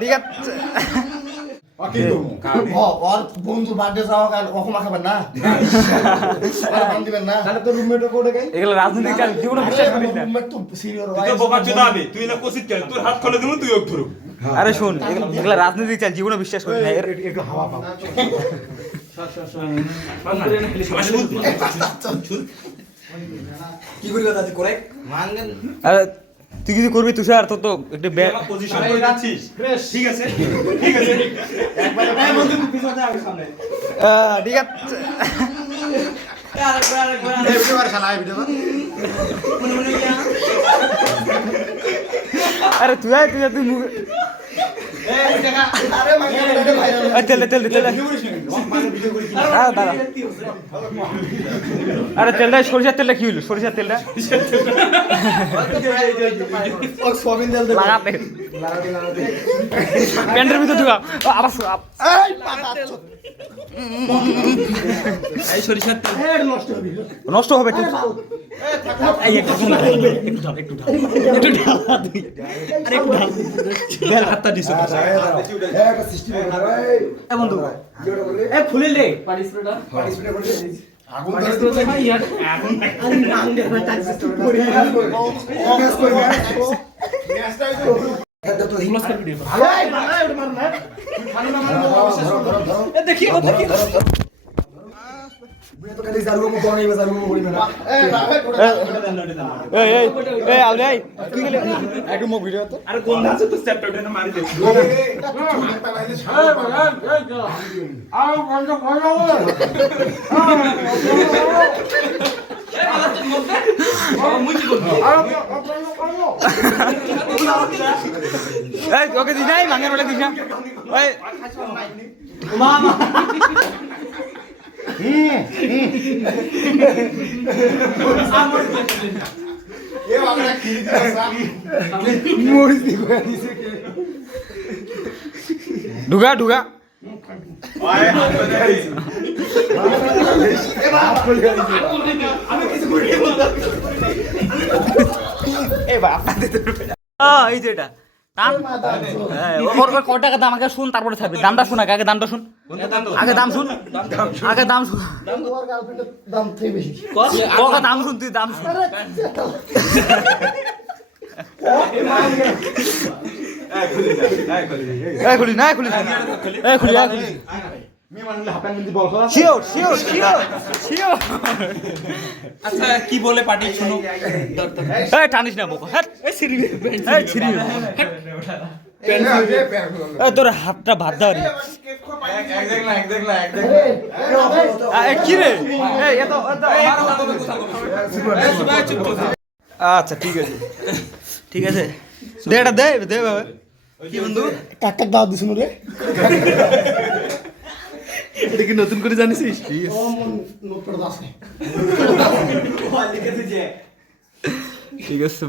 ঠিক আছে। রাজনৈতিক চাল বিশ্বাস করিস না। আরে শোন এগুলো- রাজনৈতিক চাল জীবনে বিশ্বাস করি না। এর- একটু হাওয়া পাও। কি করি দাদি করে আরে, তুই কিছু করবি তুষার? তোর তো একটু বে- পজিশন করে যাচ্ছিস। ঠিক আছে। ঠিক আছে। আহ, ঠিক আছে। আরে তুই আয় তুই আয়, তুই মুখ আরে মাইয়া ভাইরাল তেল তেল দে, তেল দে। দাঁড়া, দাঁড়া। আরে তেল দেয় সরিষার তেলটা কি হইল? সরিষার তেলটা? লাগাতে। প্যান্টের ভিতর ঢুকা। আবার নষ্ট হবে। নষ্ট হবে হাতটা দিছো একটা সিস্টেম করে ফুলে লে পার্টিসিপেট করে দিয়েছিস আগুন আরে নাং দে টাইপ সিস্টেম করে গ্যাস করে গ্যাসটা তো বাবা এটা মার না খালি না এই আলবে এই কি এই ওকে দিস নাই মাঙ্গের বেলা দিস না ওই মরিস দি করে দিছে কে ঢুকা ঢুকা। এই যে এটা। দাম? হ্যাঁ, ওর কত টাকা দাম? আগে শুন তারপরে থাকবে। দামটা শুন আগে দামটা শুন। আগে দাম শুন। আগে দাম শুন। দাম বেশি দাম শুন? তুই দাম শুন। খুলি না খুলি। না খুলি এই খুলি। মানে শিওর শিওর শিওর শিওর আচ্ছা কি বলে পার্টি? শুনো। এই টানিস না বোকা হ্যাঁ এই সিরি এই সিরি তোর হাতটা ভাত দাও রে। আচ্ছা ঠিক আছে। ঠিক আছে। দে এটা দে দে বাবা। কি বন্ধু? কাক কাক দাও দিছুন রে? এটা কি নতুন করে জানিস ও মন নোট করে দাস ঠিক আছে।